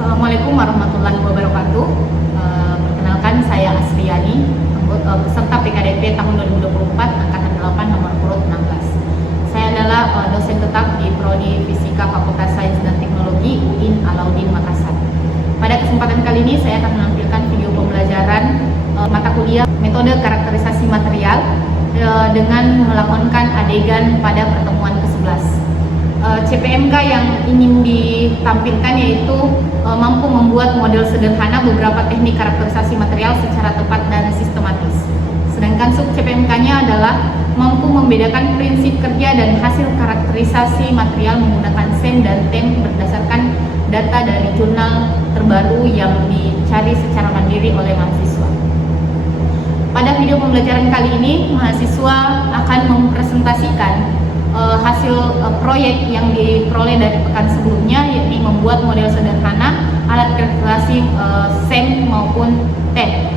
Assalamualaikum warahmatullahi wabarakatuh. Perkenalkan, saya Asriani, peserta PKDP tahun 2024 angkatan 8 nomor urut 16. Saya adalah dosen tetap di Prodi Fisika Fakultas Sains dan Teknologi UIN Alauddin Makassar. Pada kesempatan kali ini saya akan menampilkan video pembelajaran mata kuliah metode karakterisasi material dengan melakonkan adegan pada pertemuan ke-11. CPMK yang ingin ditampilkan yaitu mampu membuat model sederhana beberapa teknik karakterisasi material secara tepat dan sistematis. Sedangkan sub CPMK-nya adalah mampu membedakan prinsip kerja dan hasil karakterisasi material menggunakan SEM dan TEM berdasarkan data dari jurnal terbaru yang dicari secara mandiri oleh mahasiswa. Pada video pembelajaran kali ini, mahasiswa akan mempresentasikan hasil proyek yang diperoleh dari pekan sebelumnya, yakni membuat model sederhana alat kalkulasi SEM maupun TEM.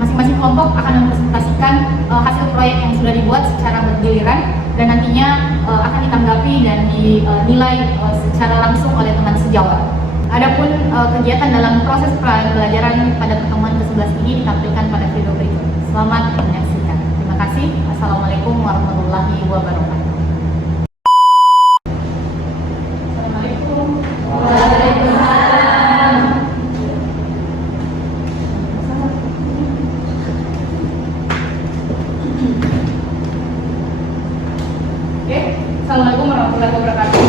Masing-masing kelompok akan mempresentasikan hasil proyek yang sudah dibuat secara bergiliran dan nantinya akan ditanggapi dan dinilai secara langsung oleh teman sejawat. Adapun kegiatan dalam proses pembelajaran pada pertemuan ke-11 ini ditampilkan pada video berikut. Selamat menyaksikan. Terima kasih. Assalamualaikum warahmatullahi wabarakatuh. Assalamualaikum warahmatullahi wabarakatuh.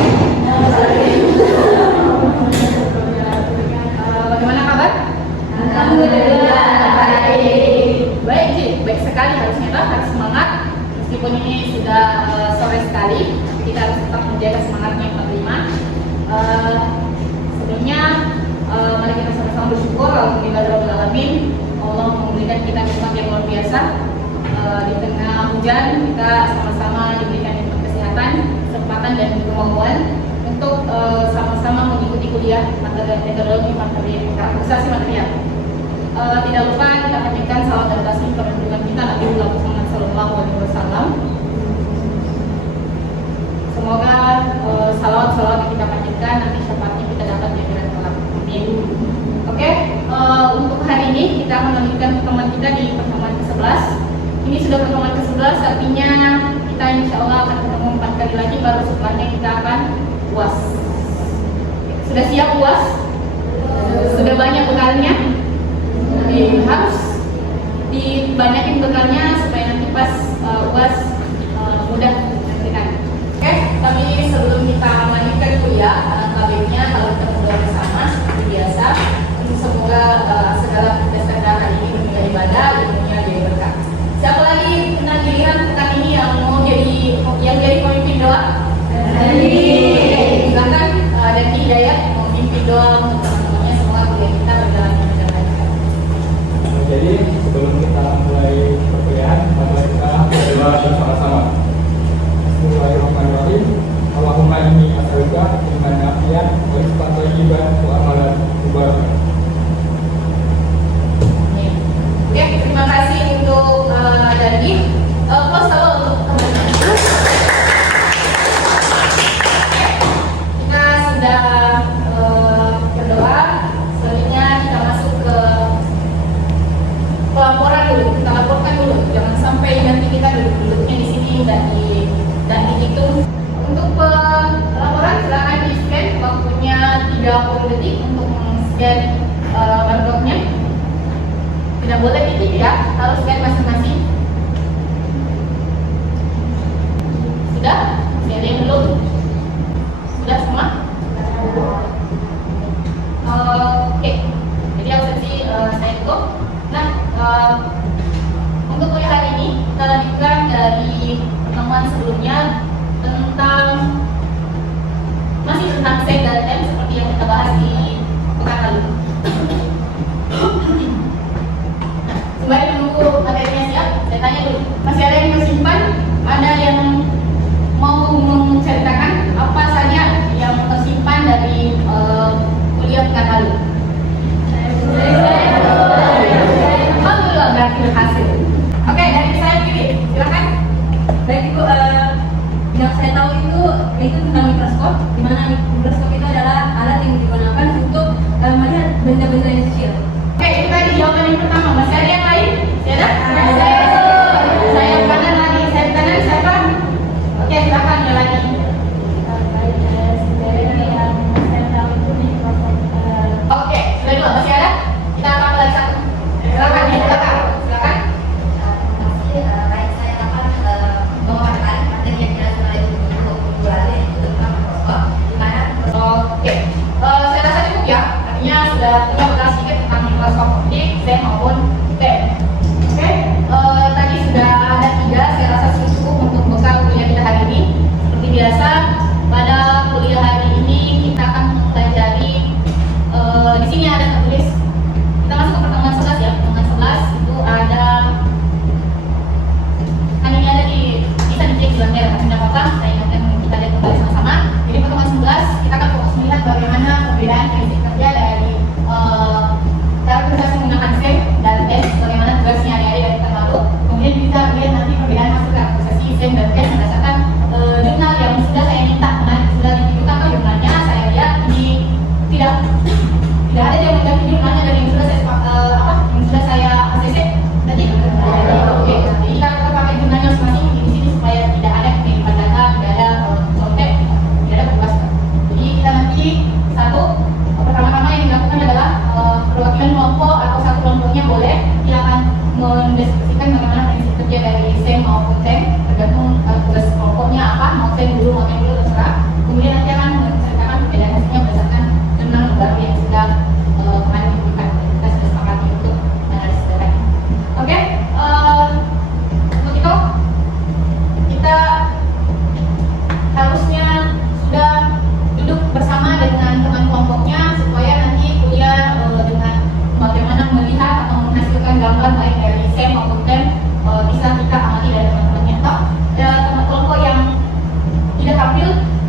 Bagaimana kabar? Alhamdulillah baik. Baik sekali, harusnya harus semangat. Meskipun ini sudah sore sekali, tapi kita harus tetap menjaga semangatnya yang menerima. Sebelumnya, mari kita sama-sama bersyukur alhamdulillahirabbil alamin. Allah memberikan kita nikmat yang luar biasa. Di tengah hujan, kita sama-sama diberikan nikmat kesehatan, kesempatan dan kemampuan untuk sama-sama mengikuti kuliah metodologi karakterisasi material. Tidak lupa kita panjatkan salawat dan taslim kepada junjungan kita Nabi Muhammad SAW. Semoga salawat-salawat yang kita panjatkan nanti syafaatnya kita dapat di akhirat kelak. Amin. Oke, untuk hari ini kita akan melanjutkan pertemuan kita di pertemuan ke-11. Ini sudah pertemuan ke-11, artinya kita insya Allah akan ketemu 4 kali lagi, baru setelahnya kita akan UAS. Sudah siap UAS? Sudah banyak bekalnya? Harus dibanyakin bekalnya supaya nanti pas UAS mudah dikerjakan. Oke, tapi sebelum kita melanjutkan kuliah, baiknya kalau kita berdoa bersama seperti biasa. Semoga segala kegiatan hari ini menjadi ibadah, ilmunya jadi berkah. Siapa lagi pernah giliran pekan ini yang mau jadi pemimpin doa? Silakan dan Hidayat memimpin doa untuk teman-temannya, semoga kuliah kita berjalan dengan lancar. Jadi sebelum kita mulai perkuliahan, mari kita berdoa bersama-sama. Bismillahirrahmanirrahim. Allahumma inni as'aluka ilman nafi'an wa rizqan thayyiban wa amalan mubarakan. Ya, terima kasih untuk Dandi. Plus kalau untuk teman-teman, kita sudah berdoa. Selanjutnya kita masuk ke pelaporan dulu. Kita laporkan dulu. Jangan sampai nanti kita duduk-duduknya di sini dan dihitung. Untuk pelaporan silakan di scan, waktunya 30 detik untuk men-scan barcode-nya. Tidak boleh titip ya, harus scan masing-masing. Sudah? Masih ada yang belum? Sudah semua? Oke. Jadi absensi saya tutup. Nah, untuk kuliah hari ini kita lanjutkan dari pertemuan sebelumnya masih tentang SEM dan TEM seperti yang kita bahas di pekan lalu. Sembari menunggu materinya siap, saya tanya dulu. Masih ada yang tersimpan? Ada yang mau menceritakan apa saja yang tersimpan dari kuliah pekan lalu? Alhamdulillah, berarti berhasil. Oke, dari saya pilih, silakan. Baik Ibu, yang saya tahu itu tentang mikroskop, di mana mikroskop itu adalah alat yang digunakan untuk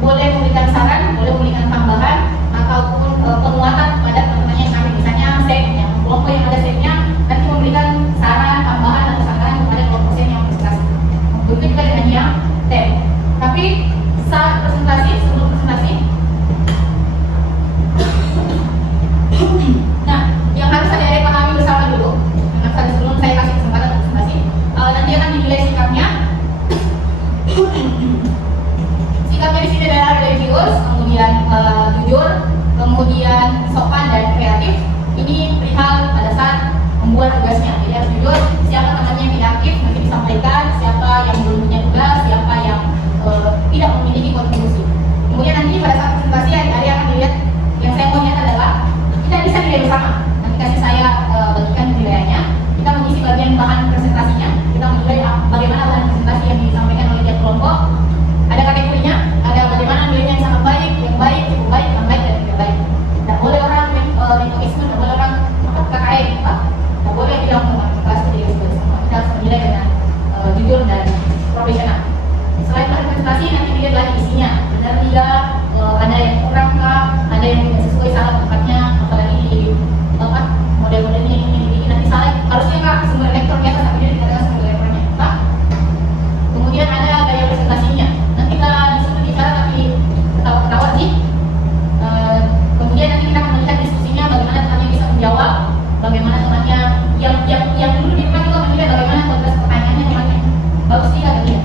boleh memberikan saran, boleh memberikan tambahan ataupun penguatan pada teman-temannya kami, misalnya SEM yang kelompok yang ada SEM-nya nanti memberikan saran tambahan atau saran kepada kelompok SEM yang presentasi. Begitu juga dengan yang TEM. Tapi saat presentasi, sebelum presentasi, nah yang harus ada pahami bersama dulu. Sebelum saya kasih kesempatan presentasi, nanti akan dinilai sikapnya. Sikapnya di sini adalah religius, kemudian jujur, kemudian sopan dan kreatif. Ini perihal pada saat membuat tugasnya. Jadi harus jujur, siapa temannya yang tidak aktif nanti disampaikan, siapa yang belum punya tugas, siapa yang tidak memiliki kontribusi. Kemudian nanti pada saat presentasi hari-hari akan dilihat. Yang saya mau lihat adalah kita bisa nilai bersama. Nanti kasih saya bagikan penilaiannya. Kita mengisi bagian bahan presentasinya. Kita menilai bagaimana bahan presentasi yang disampaikan oleh tiap kelompok. Ada kategorinya, ada bagaimana nilainya yang sangat baik, yang baik, cukup baik, yang baik dan tidak baik. Tidak boleh orang nepotisme, tidak boleh orang KKN, tidak boleh bilang tentang kelas seperti itu. Kita harus menilai dengan jujur dan profesional. Selain bahan presentasi, nanti dilihat lagi isinya. Benar tidak, ada yang kurang kah, ada yang tidak sesuai salah tempatnya, apalagi di model-modelnya ini nanti salah. Harusnya kak sumber lektor di atas, tapi dia tidak ada sumber lektornya. Kemudian ada gaya presentasinya. Nanti kita disuruh bicara tapi ketawa-ketawa sih. Kemudian nanti kita akan melihat diskusinya, bagaimana temannya bisa menjawab, bagaimana temannya yang dulu di depan juga menilai bagaimana kualitas pertanyaannya temannya bagus tidak atau tidak.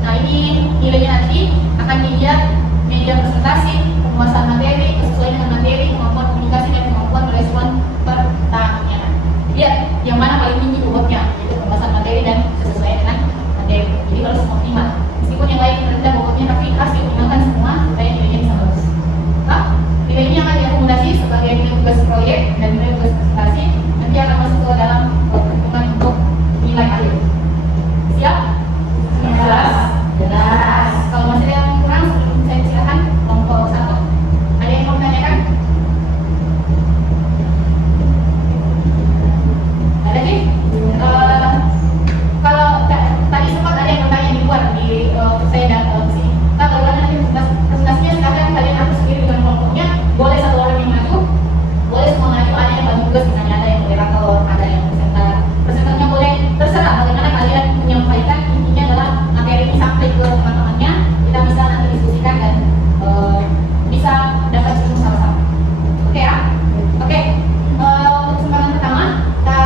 Nah ini nilainya nanti akan dilihat media presentasi, penguasaan materi, kesesuaian dengan materi, kemampuan komunikasi dan kemampuan merespon pertanyaan. Lihat yang mana paling tinggi bobotnya, yaitu penguasaan materi dan kesesuaian dengan materi. Jadi harus optimal. Meskipun yang lain rendah bobotnya, tapi harus dioptimalkan semua supaya nilainya bisa bagus. Nilai ini akan diakumulasi sebagai nilai tugas proyek dan nilai tugas presentasi. Nanti akan masuk ke dalam perhitungan untuk nilai akhir. Siap? Jelas? Jelas. Kalau masih ada yang kurang, saya silakan kelompok 1. Ada yang mau menanyakan? Ada lagi? Kalau tadi sempat ada yang bertanya di luar di saya datang ke sini. Bagaimana nanti presentasinya? Silakan kalian atur sendiri dengan kelompoknya. Boleh satu orang yang maju, boleh semua maju. Ada yang bagi tugas, misalnya ada yang moderator, ada yang presenter. Presenternya boleh terserah bagaimana kalian menyampaikan. Intinya adalah materi ini sampai ke teman-temannya. Kita bisa nanti diskusikan dan bisa dapat ilmu sama-sama. Oke ya? Oke. Untuk kesempatan pertama kita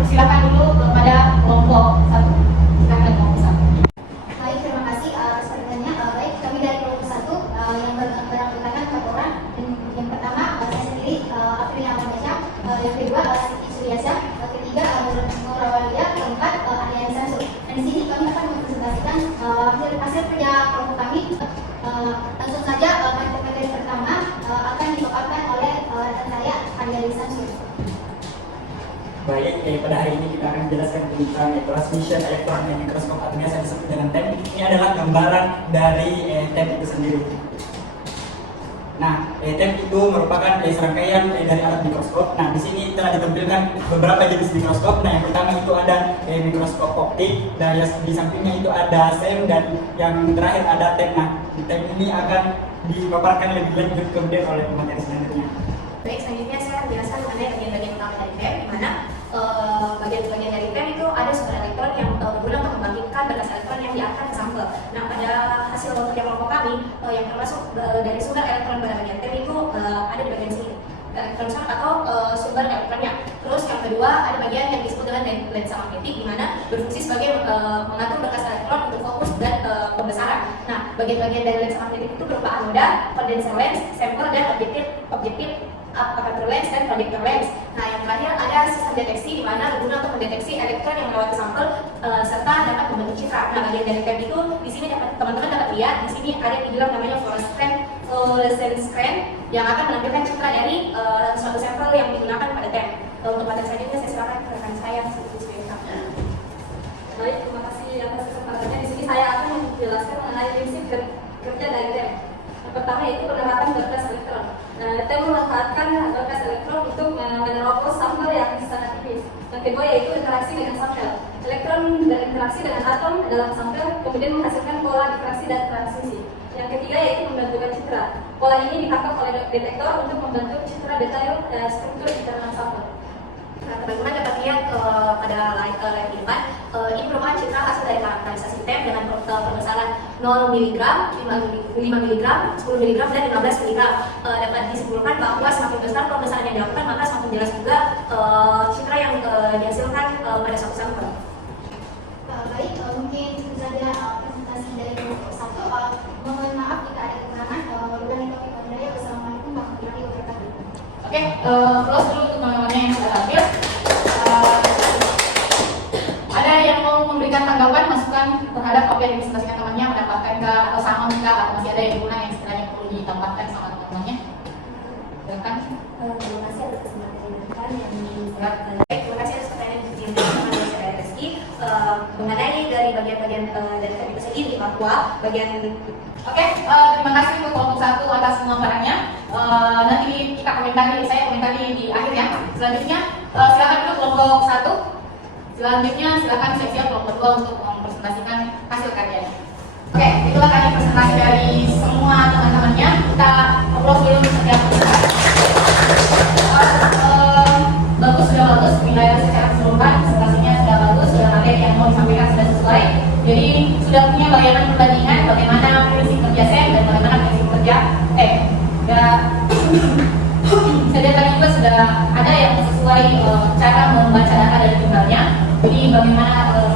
persilakan dulu kepada kelompok 1. Silakan kelompok 1. Baik, terima kasih atas pertanyaannya. Baik, kami dari kelompok 1 yang beranggotakan 4 orang. Yang pertama saya sendiri, Afrina Amanasya. Yang kedua Siti Suryasa. Ketiga Nurawalia. Keempat Ariani Samsul. Dan di sini kami akan mempresentasikan hasil kerja kelompok kami. Langsung saja materi pertama akan dipaparkan oleh rekan saya Ariani Samsul. Baik, pada hari ini kita akan menjelaskan tentang transmission elektron dan mikroskop atau biasa disebut dengan TEM. Ini adalah gambaran dari TEM itu sendiri. Nah, TEM itu merupakan serangkaian dari alat mikroskop. Nah, di sini telah ditampilkan beberapa jenis mikroskop. Nah, yang pertama itu ada mikroskop optik. Dan di sampingnya itu ada SEM dan yang terakhir ada TEM. Nah, TEM ini akan dipaparkan lebih lanjut kemudian oleh pemateri selanjutnya. Baik, selanjutnya saya menjelaskan mengenai bagian-bagian utama dari TEM, di mana bagian-bagian dari TEM itu ada sumber elektron yang berguna untuk membangkitkan berkas elektron yang diangkat ke sampel. Nah, pada hasil kerja kelompok kami yang termasuk dari sumber elektron pada bagian TEM itu ada di bagian sini, elektron shock atau sumber elektronnya. Terus yang kedua ada bagian yang disebut dengan lensa magnetik, di mana berfungsi sebagai mengatur berkas elektron untuk fokus dan pembesaran. Nah, bagian-bagian dari lensa magnetik itu berupa anoda, condenser lens, sampler dan objektif aperture lens dan projector lens. Nah, yang terakhir ada sistem deteksi, di mana berguna untuk mendeteksi elektron yang melewati sampel serta dapat membentuk citra. Nah, bagian dari TEM itu di sini teman-teman dapat lihat di sini ada yang dibilang namanya fluorescence screen yang akan menampilkan citra dari suatu sampel yang digunakan pada TEM. Untuk materi selanjutnya saya silakan ke rekan saya Siti Suryasa. Baik, terima kasih atas kesempatannya. Di sini saya akan menjelaskan mengenai prinsip kerja dari TEM. Yang pertama yaitu penerapan berkas elektron. TEM memanfaatkan berkas elektron untuk menerobos sampel yang sangat tipis. Yang kedua yaitu interaksi dengan sampel. Elektron berinteraksi dengan atom dalam sampel, kemudian menghasilkan pola difraksi dan transmisi. Yang ketiga yaitu membentukkan citra. Pola ini ditangkap oleh detektor untuk membentuk citra detail struktur internal sampel. Nah, teman-teman dapat lihat pada layar depan, ini merupakan citra hasil dari karakterisasi TEM dengan perbesaran 0 mg, 5 mg, 10 mg, dan 15 mg. Dapat disimpulkan bahwa semakin besar pembesaran yang dilakukan, maka semakin jelas juga citra yang dihasilkan pada suatu sampel. Baik, mungkin itu saja presentasi dari kelompok 1. Mohon maaf jika ada kekurangan. Wabillahi taufiq wal hidayah. Wassalamualaikum warahmatullahi wabarakatuh. Oke, close dulu untuk teman-teman yang sudah hadir. Ada yang mau memberikan tanggapan, masukan terhadap apa yang dipresentasikan temannya, mendapatkan kah atau sama kah, atau masih ada yang kurang yang sekiranya perlu ditambahkan sama teman-temannya? Silakan. Terima kasih atas kesempatan yang diberikan yang Silakan. terima kasih atas pertanyaan yang diberikan oleh saya Reski mengenai dari bagian-bagian dari tadi sendiri bahwa bagian. Oke, terima kasih untuk kelompok 1 atas pemaparannya. Nanti kita komentari, saya komentari di akhir ya. Selanjutnya, silakan dulu kelompok 1. Selanjutnya, silakan siap-siap kelompok 2 untuk mempresentasikan hasil karyanya. Oke, itulah tadi presentasi dari semua teman-temannya. Kita ngobrol dulu setiap presentasi. Bagus, sudah bagus. Wilayah secara keseluruhan, presentasinya sudah bagus, sudah materi yang mau disampaikan sudah sesuai. Jadi sudah punya bayangan perbandingan bagaimana prinsip kerja SEM dan bagaimana prinsip kerja TEM. Ya, saya tadi juga sudah ada yang sesuai cara membaca data dari tinggalnya. Jadi bagaimana pengaruh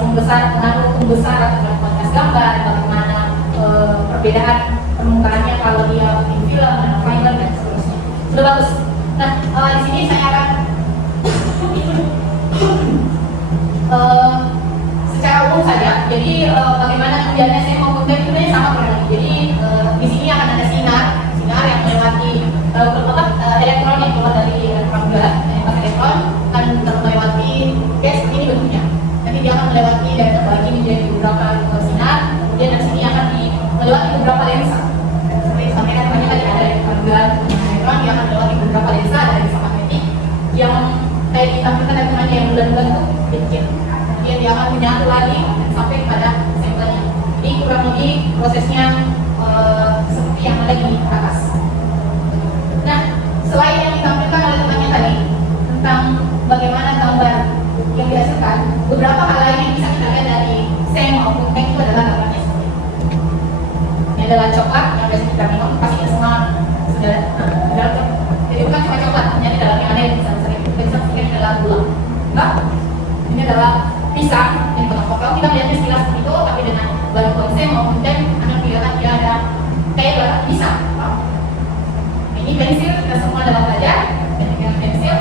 pembesar atau kualitas gambar, bagaimana perbedaan permukaannya kalau dia in film, fiber dan seterusnya. Sudah bagus. Nah, di sini saya akan secara umum saja. Jadi bagaimana kerjanya saya mau konten itu sama kurang. Jadi di sini akan ada sinar yang melewati elektron yang keluar dari elektron gas, elektron akan melewati gas ini bentuknya. Nanti dia akan melewati dan terbagi menjadi beberapa sinar. Kemudian dari sini akan melewati beberapa lensa. Seperti disampaikan tadi ada elektron gas, elektron dia akan melewati beberapa lensa dari lensa magnetik yang kayak ditampilkan dari temannya yang bulan-bulan itu kecil. Kemudian dia akan menyatu lagi sampai pada sampelnya. Jadi kurang lebih prosesnya seperti yang ada di atas. Nah, selain yang ditampilkan oleh temannya tadi tentang bagaimana gambar yang dihasilkan, beberapa hal lain yang bisa kita lihat dari SEM maupun TEM itu adalah gambarnya seperti ini. Ini adalah coklat yang biasa kita minum, pasti semua sudah dalam. Jadi bukan cuma coklat, ternyata dalamnya ada yang bisa ini adalah gula. Enggak? Ini adalah pisang yang potong-potong. Kita melihatnya sekilas seperti itu, tapi dengan bahan konsep maupun TEM akan kelihatan dia ada kayak bahan pisang. Ini pensil, kita semua dapat belajar. Dengan pensil,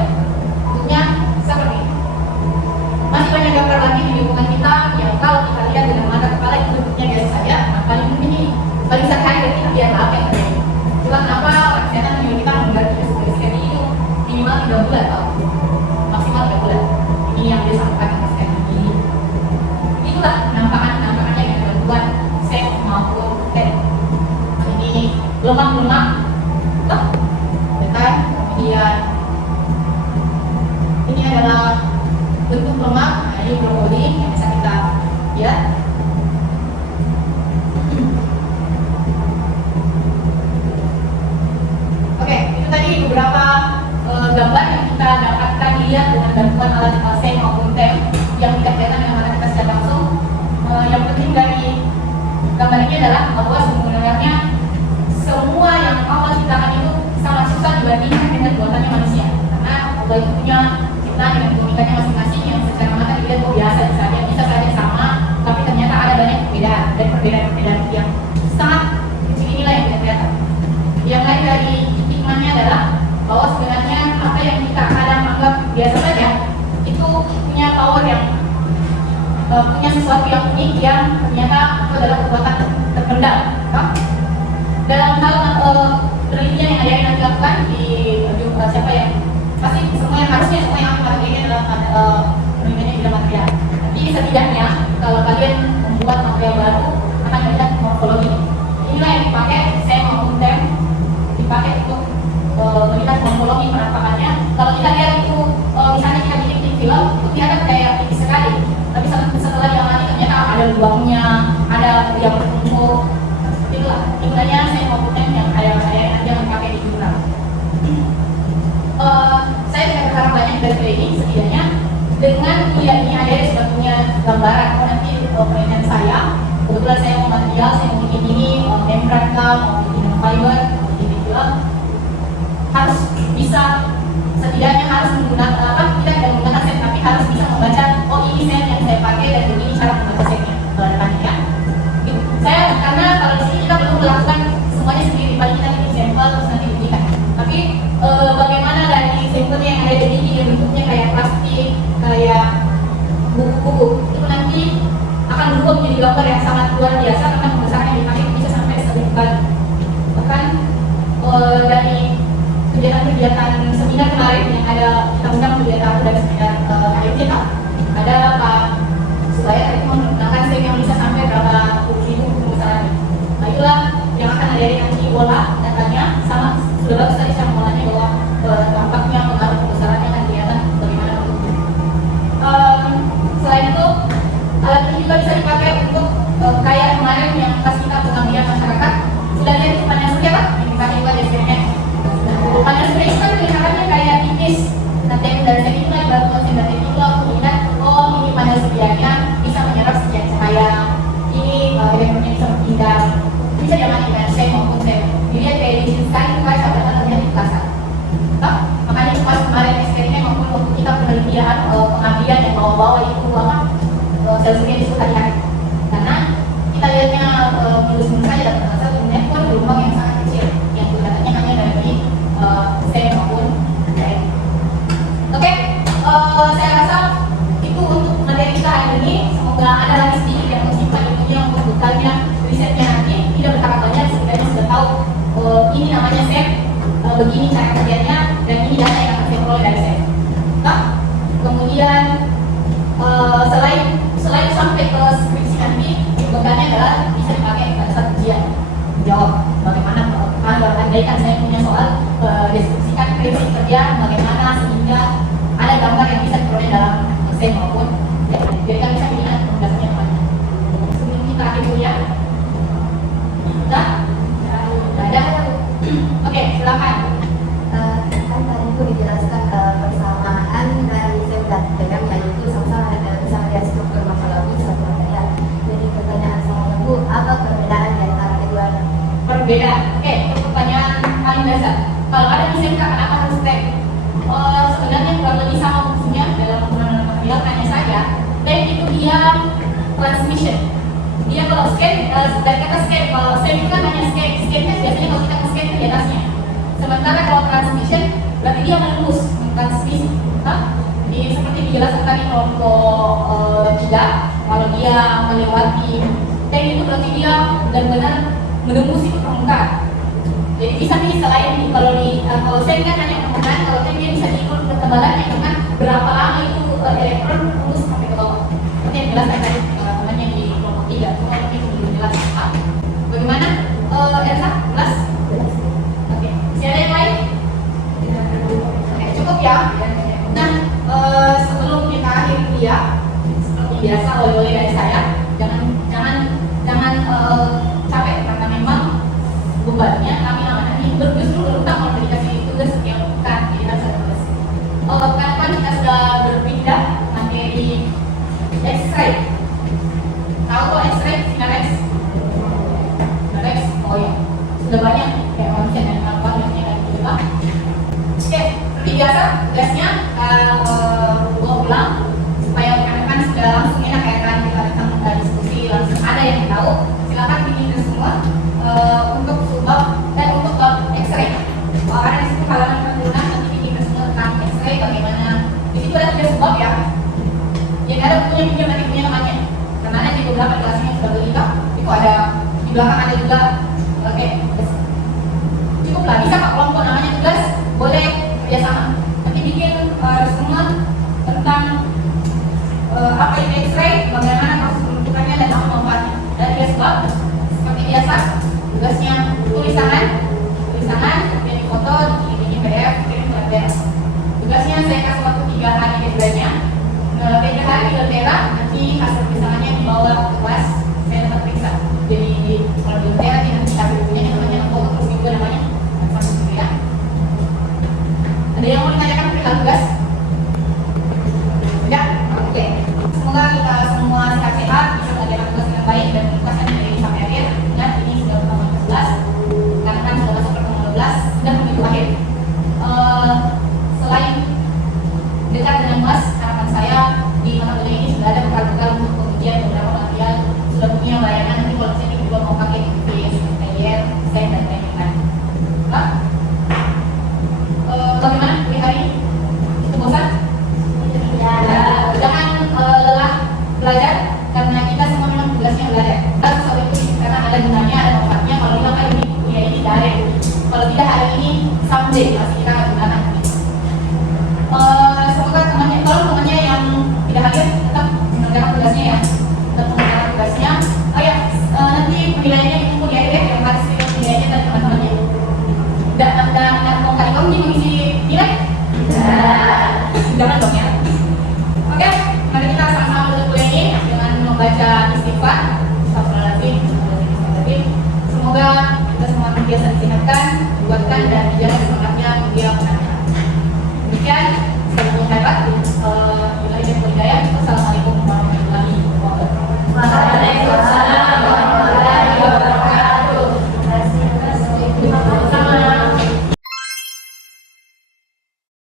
bentuknya seperti ini. Masih banyak gambar lagi di lingkungan kita yang kalau kita lihat dengan mata kepala itu bentuknya biasa saja. Paling ini paling sehari dan kita biarlah apa yang terjadi. Cuma kenapa orang kesehatan menyuruh kita mengganti seperti itu minimal 3 bulan atau maksimal 3 bulan. Ini yang dia sampaikan ke saya ini. Itulah nampakannya yang dilakukan SEM maupun TEM. Ini lemak-lemak, dekat, kemudian ini adalah bentuk lemak. Nah, ini brokoli yang bisa kita lihat. Oke, itu tadi beberapa gambar yang kita dapatkan lihat dengan bantuan alat SEM maupun TEM yang tidak kelihatan dengan mata kita secara langsung. Yang penting dari gambar ini adalah bahwa sebenarnya semua yang Allah ciptakan itu sangat susah dibandingkan dengan buatannya manusia. Karena Allah itu punya ciptaan dengan keunikannya masing-masing yang secara mata dilihat biasa saja, bisa saja sama, tapi ternyata ada banyak perbedaan dan perbedaan yang sangat kecil inilah yang kita kelihatan. Yang lain dari hikmahnya adalah bahwa sebenarnya apa yang kita kadang anggap biasa saja itu punya power yang punya sesuatu yang unik yang ternyata itu adalah kekuatan terpendam. Dalam hal penelitian yang ada yang nanti lakukan di siapa yang pasti semua yang harusnya semua yang akan ini adalah penelitiannya tidak material. Tapi setidaknya kalau kalian membuat material baru akan melihat morfologi. Inilah yang dipakai SEM maupun TEM dipakai untuk melihat morfologi penampakannya. Kalau kita lihat itu misalnya kita bikin film itu kelihatan kayak tipis sekali, tapi setelah diamati ternyata ada lubangnya, ada yang bertumpuk. Itulah gunanya saya mau punya yang kayak jangan pakai di jurnal. Saya tidak berharap banyak dari training, setidaknya dengan kuliah ini ada sudah punya gambaran. Nanti penelitian saya, kebetulan saya mau material, saya mau bikin ini membran kah, mau bikin fiber, mau bikin film, harus bisa, setidaknya harus menggunakan apa? Kita tidak menggunakan set, tapi harus bisa membaca. Oh, ini set yang saya pakai dan begini cara membaca setnya depannya. Saya karena kalau di sini kita belum melakukan semuanya sendiri, paling kita bikin sampel terus nanti berikan. Tapi bagaimana dari sampelnya yang ada di sini bentuknya kayak plastik, kayak buku-buku itu nanti akan berubah menjadi gambar yang sangat luar biasa karena pembesaran yang dipakai bisa sampai 1000 kali. Bahkan dari kegiatan-kegiatan seminar kemarin yang ada kita undang kegiatan dari seminar IoT ada Pak Subaya tadi menggunakan set yang bisa sampai berapa puluh ribu pembesaran. Nah itulah yang akan ada nanti olah datanya sama sudah bagus tadi saya mengolahnya bahwa dampaknya pengaruh pembesarannya akan kelihatan bagaimana bentuknya. Selain itu alat ini juga bisa dipakai untuk kayak kemarin yang pas kita pengabdian masyarakat sudah lihat itu panel surya Pak yang dipakai juga di sini. Panel surya itu kan kelihatannya kayak tipis. Nanti dari sini itu baru konsen dari itu aku ingat oh ini panel suryanya bisa menyerap sekian cahaya. Ini elemennya bisa berpindah. Bisa diamati saya maupun saya. Dilihat kayak di sini sekali itu kayak sahabat terjadi di kasar. Makanya pas kemarin eksperimen maupun waktu kita penelitian pengabdian yang bawa-bawa itu apa sel surya itu hati-hati. Karena kita lihatnya mulus-mulus saja dan terasa sebenarnya pun gelombang yang sangat kecil yang kelihatannya hanya dari sel maupun dari. Oke, saya rasa itu untuk materi kita hari ini. Semoga ada lagi sedikit yang tersimpan ilmunya untuk bekalnya risetnya nanti. Tidak berharap banyak, sebenarnya sudah tahu ini namanya set, begini cara kerjanya dan ini data yang akan diperoleh dari set. Kemudian selain sampai ke skripsi nanti bekalnya adalah bisa dipakai pada saat ujian jawab bagaimana kalau andaikan saya punya soal deskripsikan prinsip kerja bagaimana sehingga ada gambar yang bisa diperoleh dalam set maupun jadi kan bisa dilihat penjelasannya apa. Sebelum kita akhir kuliah sudah ada. Oke, silakan. Kan tadi itu dijelaskan persamaan dari SEM dan TM yaitu sama-sama bisa melihat struktur morfologi satu material. Jadi pertanyaan saya Bu, apa perbedaan di antara keduanya? Perbedaan. Oke, pertanyaan paling dasar. Kalau ada di SMK kenapa harus TEM? Sebenarnya kurang lebih sama fungsinya dalam penggunaan material, hanya saja TEM itu dia transmission. Dia kalau scan, dari kata scan, kalau scan itu kan hanya scan kan biasanya kalau kita scan itu di atasnya. Sementara kalau transmission berarti dia menembus, transmisi. Jadi seperti dijelaskan tadi kelompok 3, kalau dia melewati tank itu berarti dia benar-benar menembus itu permukaan. Jadi bisa nih selain kalau scan kan hanya permukaan, kalau tank dia bisa diukur ketebalannya dengan berapa lama itu elektron menembus sampai ke bawah. Seperti yang dijelaskan tadi temannya di kelompok 3, itu belum jelas. Bagaimana? Elsa, jelas? Oke, masih ada yang lain? Oke, cukup ya. Nah, sebelum kita akhiri kuliah, seperti biasa oleh-oleh dari saya, jangan capek karena memang bebannya kami amanah ini justru berutang kalau dikasih tugas yang bukan jadi harus ada tugas. Kapan kita sudah berpindah materi X-ray. Tahu kok X-ray, sinar X? Sinar X? Oh ya, sudah banyak kayak manusia dan kawan biasanya kayak gitu lah. Oke, seperti biasa tugasnya gua ulang supaya rekan-rekan sudah langsung enak ya kan kita datang diskusi langsung ada yang tahu. Silakan bikin semua untuk subbab dan untuk bab X-ray. Ada di situ halaman penggunaan nanti bikin semua tentang X-ray bagaimana. Di situ ada 3 subbab ya. Yang ada punya namanya. Karena ada di beberapa kelasnya sudah berlengkap. Itu ada di belakang ada juga. Oke, cukup lah. Bisa Pak kelompok namanya tugas boleh kerjasama. Nanti bikin semua tentang apa itu X-ray, bagaimana proses pembentukannya dan apa manfaatnya. Dan 3 subbab seperti biasa. Tugasnya tulisan, kemudian foto, dikirim PDF, kirim ke LTRA. Tugasnya saya kasih waktu 3 hari deadline-nya. 3 hari di LTRA, nanti hasil tulisannya dibawa ke kelas, saya dapat periksa. Jadi kalau di LTRA nanti kasih bukunya namanya Kalau tidak hari ini, someday pasti kita akan gunakan. Semoga temannya, tolong temannya yang tidak hadir tetap mengerjakan tugasnya ya, tetap mengerjakan tugasnya. Oh ya, nanti penilaiannya ditunggu di akhir yang harus penilaiannya dari teman-temannya. Tidak mau kali kamu mengisi nilai? Jangan dong ya. Oke, mari kita sama-sama tutup kuliah ini dengan membaca istighfar. Astagfirullahaladzim. Semoga kita semua terbiasa disehatkan, dibuatkan dan dijalankan